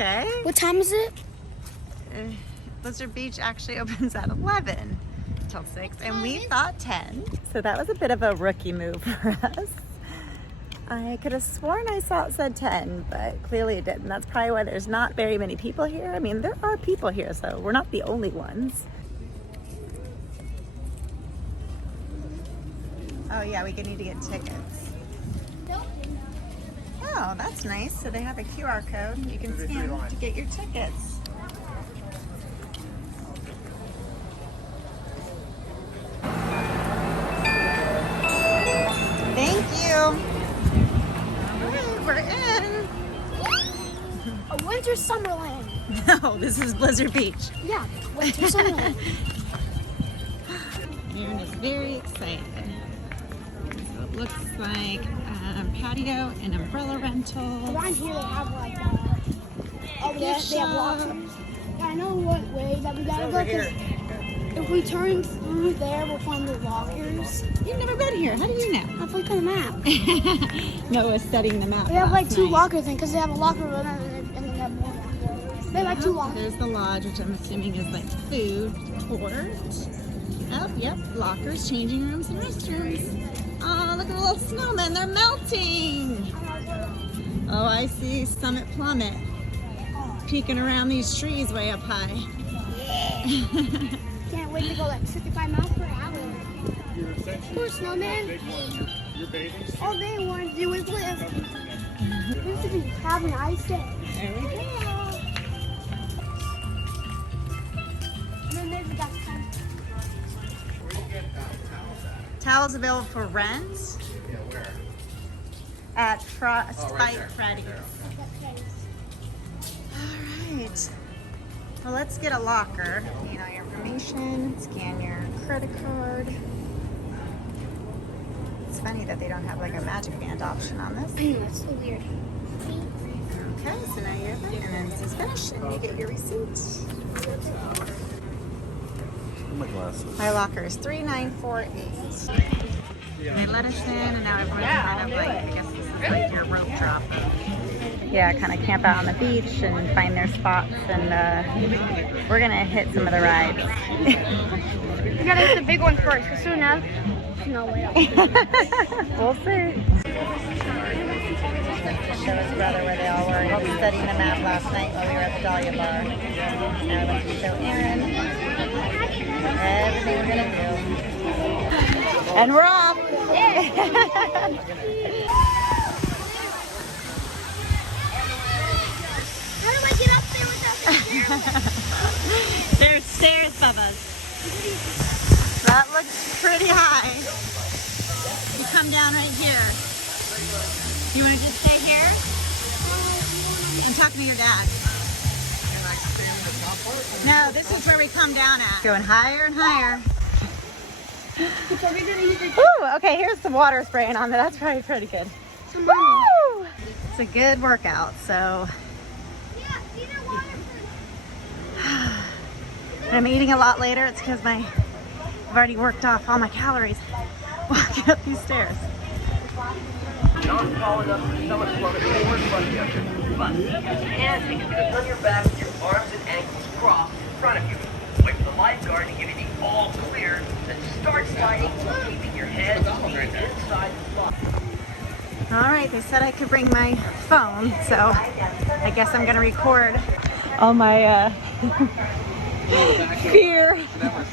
Okay. What time is it? Blizzard Beach actually opens at 11 till 6, and we thought 10. So that was a bit of a rookie move for us. I could have sworn I saw it said 10, but clearly it didn't. That's probably why there's not very many people here. I mean, there are people here, so we're not the only ones. Oh yeah, we need to get tickets. Oh, that's nice. So they have a QR code you can scan to get your tickets. Thank you. We're in. A winter summerland. No, this is Blizzard Beach. Yeah, winter summerland. Aaron is very excited. So it looks like patio and umbrella rental. Around here they have like they have lockers. Yeah, I know what way that we gotta go, because if we turn through there, we'll find the lockers. You've never been here. How do you know? I've looked on the map. Noah's studying the map. They have like two lockers in, because they have a locker room and then they have more lockers. They have like two lockers. There's the lodge, which I'm assuming is like food court. Oh, yep. Lockers, changing rooms, and restrooms. Oh, look at the little snowmen. They're melting. Oh, I see Summit Plummet peeking around these trees way up high. Yeah. Can't wait to go like 65 miles per hour. Poor snowman. All they want to do is live. Used to be having ice day. There we go. And then there's the gas tank. Towels available for rent at Spike Freddy's. All right. Well, let's get a locker. You know your information, scan your credit card. It's funny that they don't have like a Magic Band option on this. That's so weird. Okay, so now you're there, and then this is finished, and you get your receipt. My glasses. My locker is 3948. They let us in, and now everyone's kind of like, I guess this is like your rope drop. Yeah, kind of camp out on the beach and find their spots, and we're gonna hit some of the rides. You gotta hit the big one first, because soon enough, no way else. We'll see. Show his brother where they all were studying the map last night while we were at the Dahlia Bar. Now I went to show Aaron everything we're gonna do. And we're off! How do I get up there without the There's stairs, Bubba's. That looks pretty high. You come down right here. You want to just stay here? I'm talking to your dad. No, this is where we come down at. Going higher and higher. Ooh, okay, here's some water spraying on there. That's probably pretty good. Woo! It's a good workout, so. And I'm eating a lot later. It's because I've already worked off all my calories walking up these stairs. Not tall enough for someone to run forward plus the other. But you can take a good on your back with your arms and ankles crossed in front of you. Wait for the lifeguard to give you the all clear, then start sliding, keeping your head inside the slide. All right, they said I could bring my phone, so I guess I'm gonna record all my gear.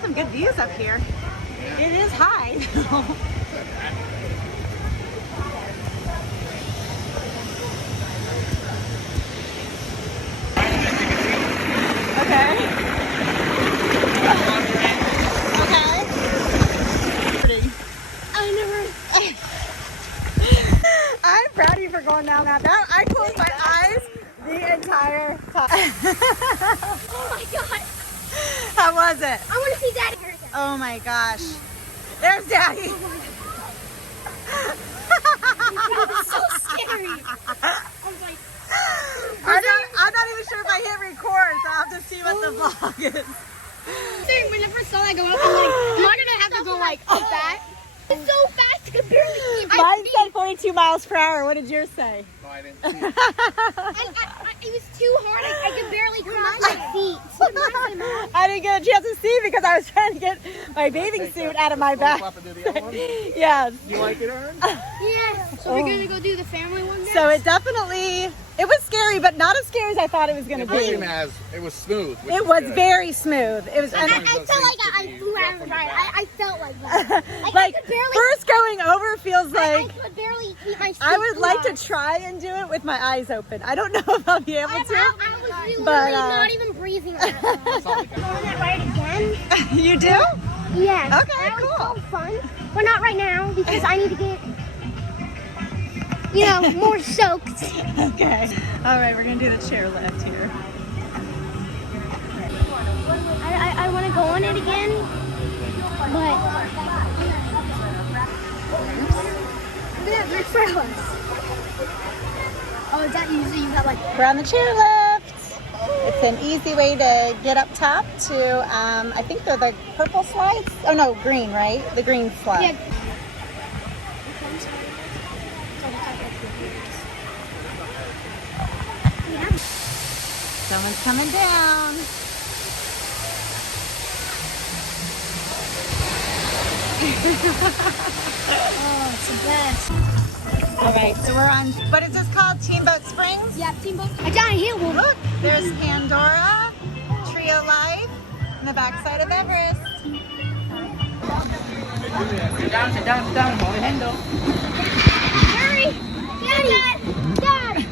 Some good views up here. It is high. Okay. I'm proud of you for going down that. I closed my eyes the entire time. Oh my god! How was it? I want to see Daddy. Oh my gosh. There's Daddy. It's so scary. I was like, I'm not even sure if I hit record, so I'll have to see what the vlog is. when I first saw that go up, I'm like, am I gonna have to go like up that? It's so fast, I could barely keep Mine said 22 miles per hour. What did yours say? No, I didn't see it. It was too hard. I could barely cross my feet. I didn't get a chance to see because I was trying to get my bathing suit out of my bag. Yes. You like it, Aaron? Yeah. So we're gonna go do the family one next? So it definitely, it was scary, but not as scary as I thought it was going to be. It was smooth. It was very smooth. It was. I felt like I flew out of the ride. I felt like that. Like I could barely, first going over feels like I could barely keep my seat I would like to closed. try and do it with my eyes open. I don't know if I'll be able to. I was literally But, not even breathing right now. On that ride again? You do? Yes. Okay, That was cool. so fun. But not right now because I need to get, more soaked. Okay. All right, we're gonna do the chairlift here. I want to go on it again, but they're trailers. Oh, is that usually you got like? We're on the chairlift. It's an easy way to get up top to, I think they're the purple slides. Oh no, green, right? The green slide. Yeah. Someone's coming down. Oh, it's the best. All right, so we're on, what is this called? Steamboat Springs? Yeah, Teamboat. I got a heel. Look, there's Pandora, Tree of Life, and the backside of Everest. Hurry! Dad!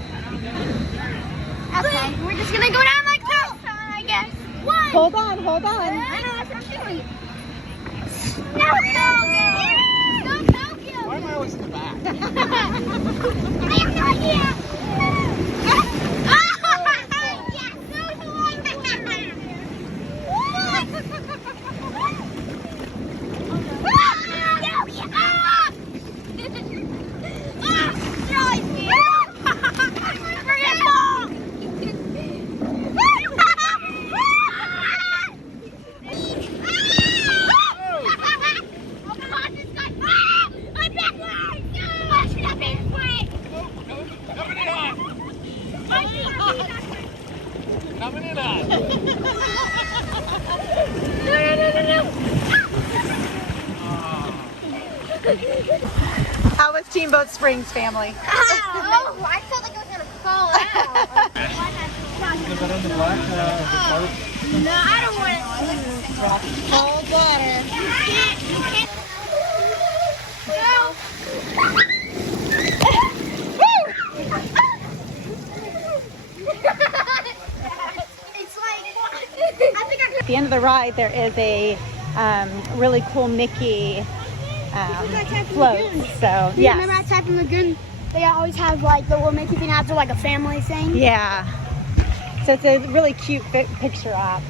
Okay, we're just gonna go down like this, I guess. One! Hold on, hold on. I know, that's what I'm doing. No! Go Tokyo! Why am I always in the back? I have no idea! Coming in on. How was Steamboat Springs, family? Oh, I felt like I was gonna fall out. No, I don't want it. Cold water. You can't. It's like, I think I could. At the end of the ride, there is a really cool Mickey float. So, Remember yeah. at Typhoon Lagoon, they always have like the little Mickey thing after like a family thing? Yeah. So it's a really cute picture op.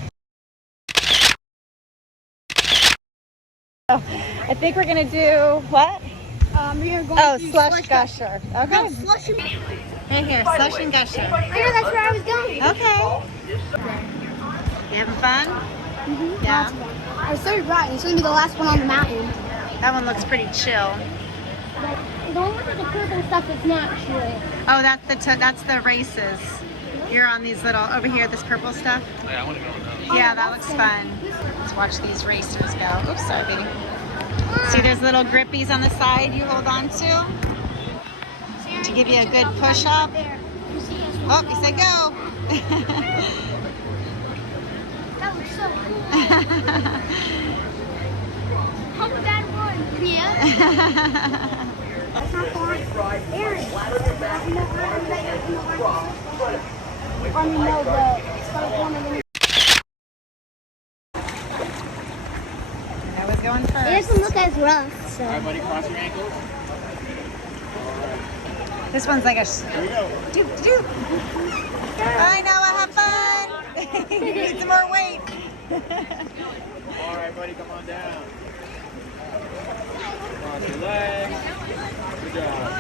So I think we're gonna do what? We're going Oh, to Slush Gusher. Okay. No, Slush. Right here, Slush and Gusher. I know that's where I was going. Okay. You having fun? Mm-hmm. Yeah. Our third ride. It's gonna be the last one on the mountain. That one looks pretty chill. Like, don't look at the purple stuff that's not chill. Oh, that's the races. You're on these little, over here, this purple stuff. Yeah, I want to go with those. Yeah, that looks fun. Let's watch these racers go. Oops, sorry, baby. See, there's little grippies on the side you hold on to give you a good push up. Oh, you said go. That looks so cool. How would that run? Yeah. That's not far. Aaron. I was going It first. doesn't look as rough, so. All right, buddy, cross your ankles. This one's like a Here we go. doop doop. I know, I have fun. You need some more weight. All right, buddy, come on down. Cross your legs. Good job.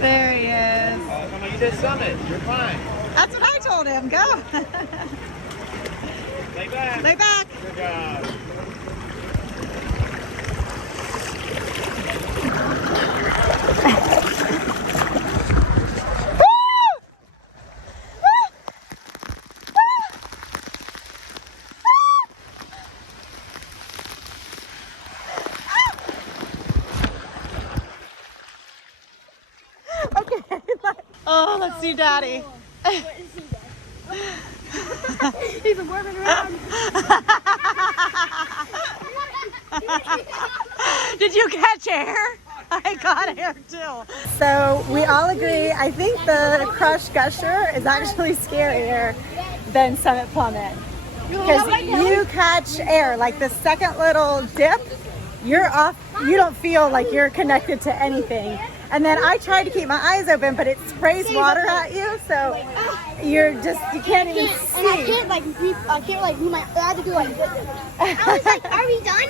There he is. Come on, you did summit. You're fine. That's what I told him. Go. Lay back. Lay back. Good job. Oh, let's see Daddy. He's warming around. Did you catch air? I got air too. So we all agree, I think the Crush Gusher is actually scarier than Summit Plummet. Because you catch air, like the second little dip, you're off, you don't feel like you're connected to anything. And then I try to keep my eyes open, but it sprays water at you, so you're just, you can't even see. And I can't like move my, I have to do like this. I was like, are we done?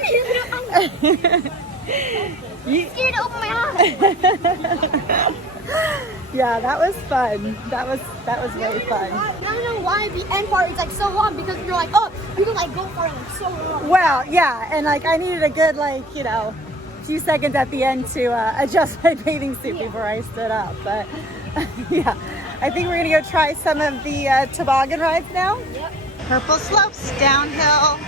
I'm scared to open my eyes. Yeah, that was fun. That was really fun. I don't know why the end part is like so long, because you're like, oh, you can like go for it like so long. Well, yeah, and like I needed a good few seconds at the end to adjust my bathing suit before I stood up. But yeah, I think we're gonna go try some of the toboggan rides now. Yep. Purple slopes, downhill,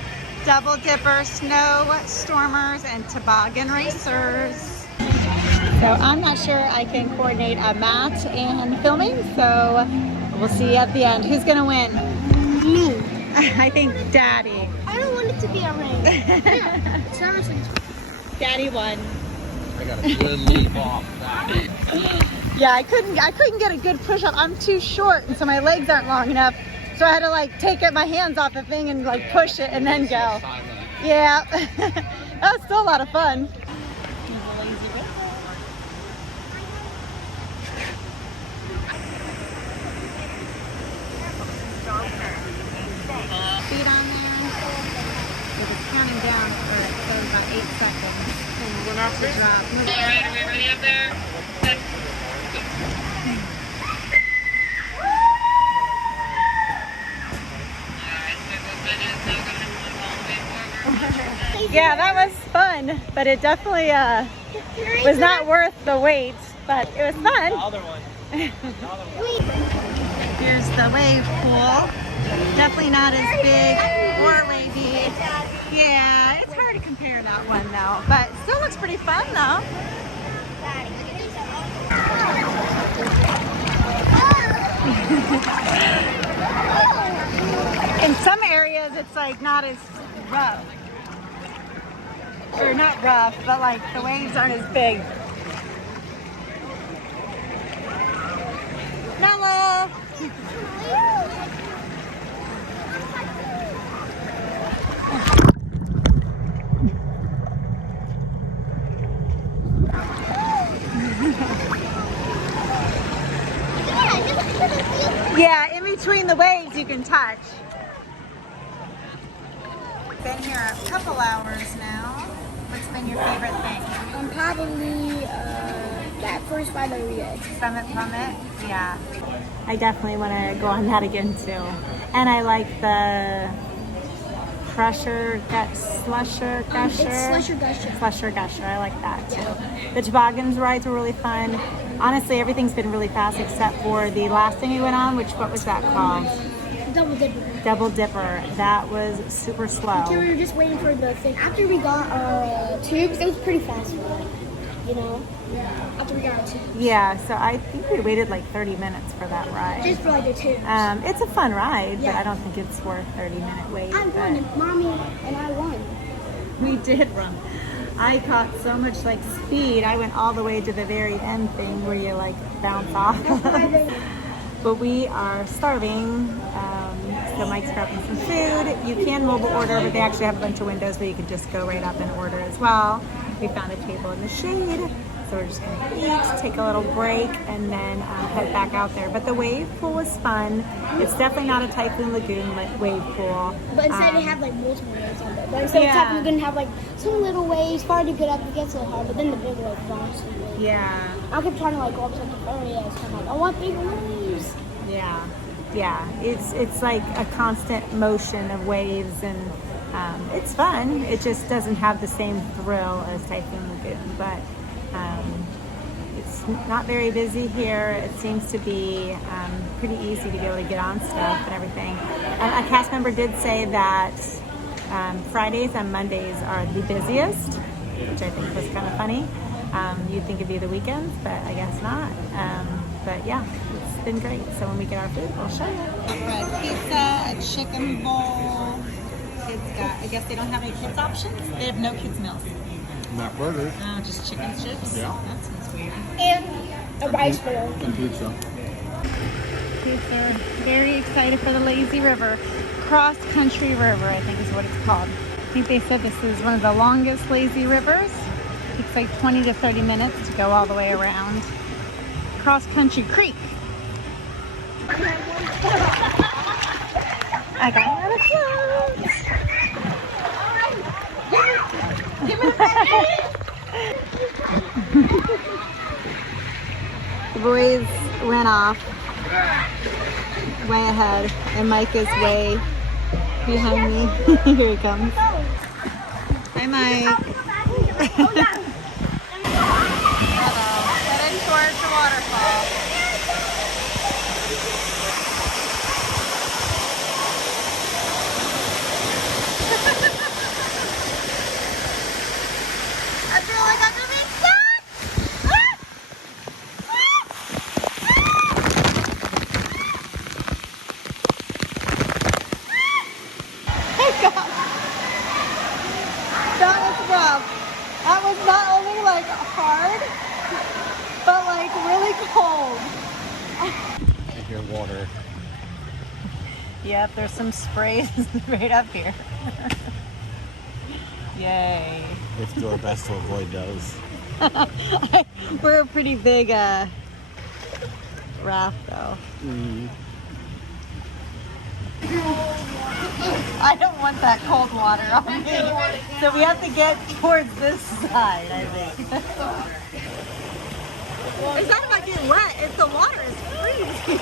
double dipper, snow stormers, and toboggan racers. So I'm not sure I can coordinate a mat and filming, so we'll see at the end. Who's gonna win? Me. I think Daddy. I don't want it to be a ring. Yeah, seriously. Daddy won. I got a good leap off that. Yeah, I couldn't get a good push up. I'm too short, and so my legs aren't long enough. So I had to like take my hands off the thing and like push it and then go. Yeah, that was still a lot of fun. Speed on there. It was counting down for it, so about 8 seconds. To drop. All right, are we ready up there? Yeah, that was fun, but it definitely was not worth the wait, but it was fun. The other one. Here's the wave pool. Definitely not as big or wavy. Yeah, it's hard to compare that one though, but still looks pretty fun though. In some areas it's like not as rough. Or not rough, but like the waves aren't as big. Nala! Yeah, in between the waves you can touch. Been here a couple hours now. What's been your favorite thing? Probably that first ride that we did. Summit Plummet? Yeah. I definitely want to go on that again too. And I like the Slusher Gusher. I like that too. The toboggans rides were really fun. Honestly, everything's been really fast except for the last thing we went on, what was that called? Double dipper. Double dipper. That was super slow. We were just waiting for the thing. After we got our tubes, it was pretty fast. You know? After we got our tubes. Yeah, so I think we waited like 30 minutes for that ride. Just for like the tubes. It's a fun ride, Yeah. but I don't think it's worth 30-minute wait. I won, and Mommy and I won. We did run. I caught so much like speed. I went all the way to the very end thing where you like bounce off. But we are starving. So Mike's grabbing some food. You can mobile order, but they actually have a bunch of windows where you can just go right up and order as well. We found a table in the shade. So we're just gonna eat, take a little break, and then head back out there. But the wave pool was fun. It's definitely not a Typhoon Lagoon wave pool. But instead they have like multiple waves on there. But instead of Typhoon Lagoon have like some little waves, hard to get up, it gets a little hard, but then the big like bouncy waves. Yeah. I kept trying to like go up to the areas, I'm like, I want big waves. Yeah. Yeah. It's like a constant motion of waves, and it's fun. It just doesn't have the same thrill as Typhoon Lagoon, but it's not very busy here. It seems to be pretty easy to be able to get on stuff and everything. A cast member did say that Fridays and Mondays are the busiest, which I think was kind of funny. You'd think it'd be the weekends, but I guess not. But yeah, it's been great. So when we get our food, we'll show you. Bread pizza, a chicken bowl. Kids got, I guess they don't have any kids options? They have no kids meals. Not burgers. Oh, just chicken strips? Yeah. That sounds weird. And a rice bowl. And pizza. Kids are very excited for the lazy river. Cross Country River, I think is what it's called. I think they said this is one of the longest lazy rivers. It takes like 20 to 30 minutes to go all the way around. Cross Country Creek. I got out of clothes. Give me the The boys went off way ahead, and Mike is way behind me. Here he comes. Hi, Mike. Heading towards the waterfall. I feel like I'm being stuck. Oh God. That was rough. That was not only like hard, but like really cold. I hear water. Yep, there's some sprays right up here. Yay. We have to do our best to avoid those. We're a pretty big raft though. I don't want that cold water on me. So we have to get towards this side, I think. It's not about getting wet, it's the water is freezing.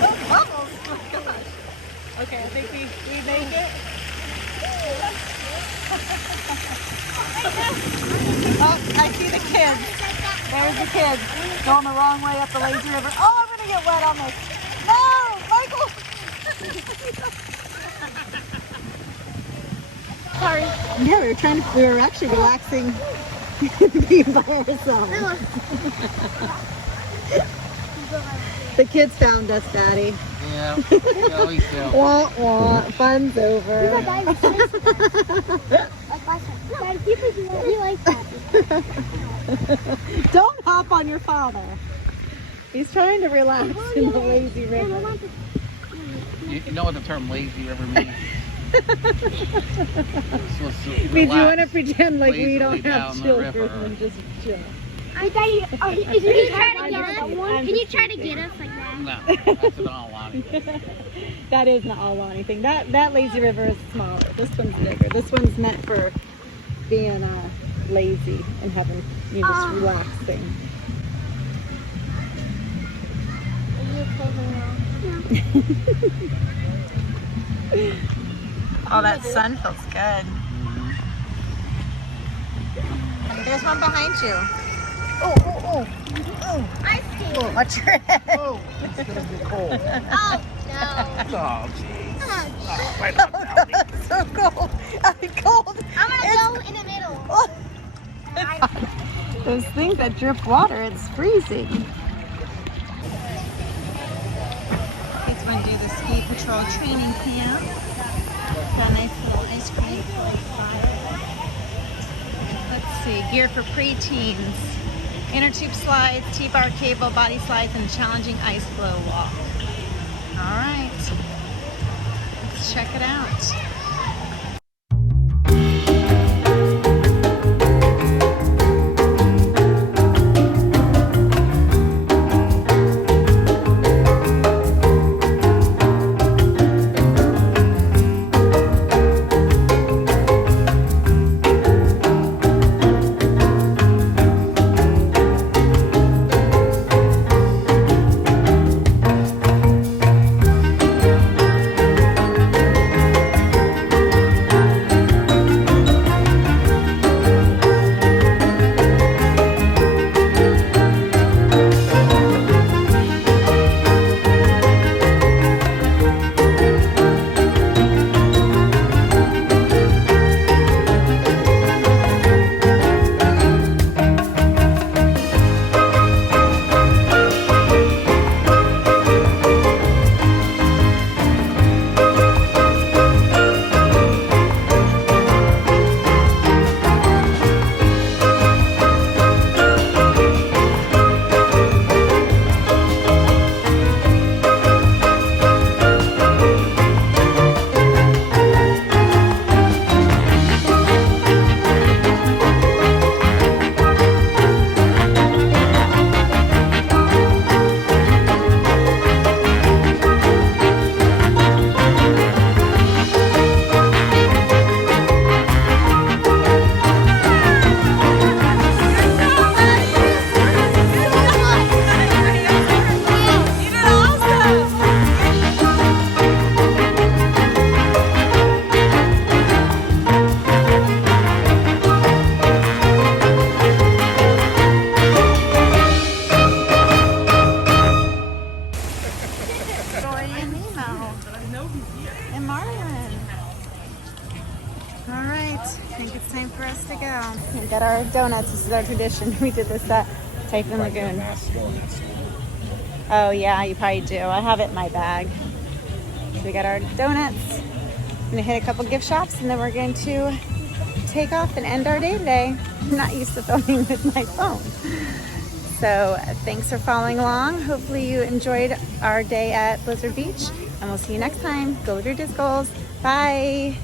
Oh, bubbles! Oh my gosh. Okay, I think we make it. Oh, I see the kids. There's the kids going the wrong way up the lazy river. Oh, I'm gonna get wet on this. No, Michael. Sorry. Yeah, we were actually relaxing, being by ourselves. The kids found us, Daddy. Yeah, we always do. Wah, wah, fun's over. Don't hop on your father. He's trying to relax in the lazy river. You know what the term lazy river means? Did you want to pretend like we don't lazily have down the children river. and just chill? Can you try to get us? Can you try to get us like that? No, that's an Alani. That is an Alani thing. That lazy river is smaller. This one's bigger. This one's meant for being lazy and having, just relaxing. Oh, that sun feels good. There's one behind you. Oh. I see. Oh, watch your head. Oh, it's gonna be cold. Oh, no. Oh, jeez. Oh, Right Oh, on down. that's so cold. I'm cold. I'm going to go in the middle. Those things that drip water, it's freezing. Kids want to do the ski patrol training camp. Got a nice little ice cream. Let's see, gear for preteens. Inner tube slides, T-bar cable, body slides, and challenging ice flow walk. All right, let's check it out. right, I think it's time for us to go. We got our donuts. This is our tradition. We did this at Typhoon Lagoon. Oh yeah, you probably do. I have it in my bag. So we got our donuts. I'm gonna hit a couple gift shops and then we're going to take off and end our day today. I'm not used to filming with my phone. So thanks for following along. Hopefully you enjoyed our day at Blizzard Beach and we'll see you next time. Go with your disc goals. Bye.